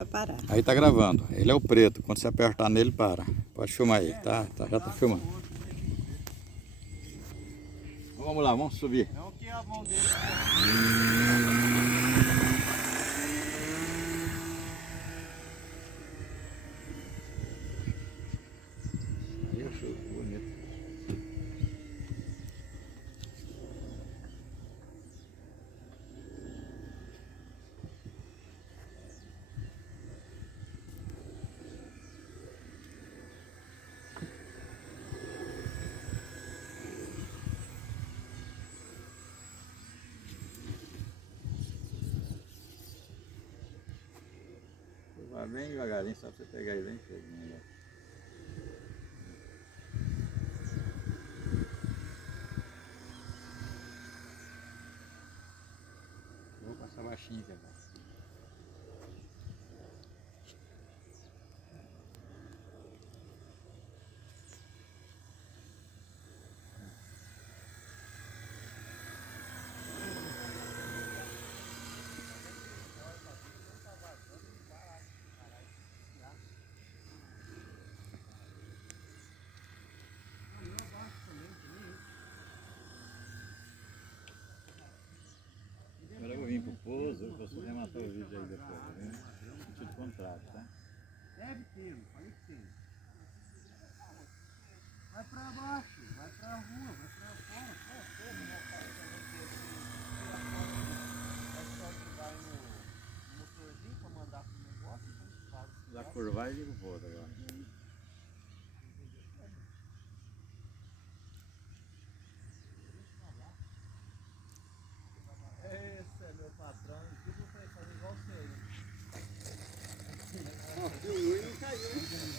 Vai parar. Aí tá gravando. Ele é o preto. Quando você apertar nele, para. Pode filmar aí. Já tá filmando. Vamos lá, vamos subir. Não que a mão dele. Aí eu achei bonito. Vai bem devagarinho, só pra você pegar ele bem cedinho. Né? Vou passar baixinho aqui agora. Agora eu vou vir pro pouso, eu posso rematar o vídeo aí depois, tá vendo? No sentido contrário, tá? Deve ter, falei que tem. Vai pra baixo, vai pra rua, vai pra fora. Vai no motorzinho pra mandar pro negócio, então faz. Já curvar e liga o pouso agora. Esse é meu patrão, tudo foi fazer igual você aí. O não caiu.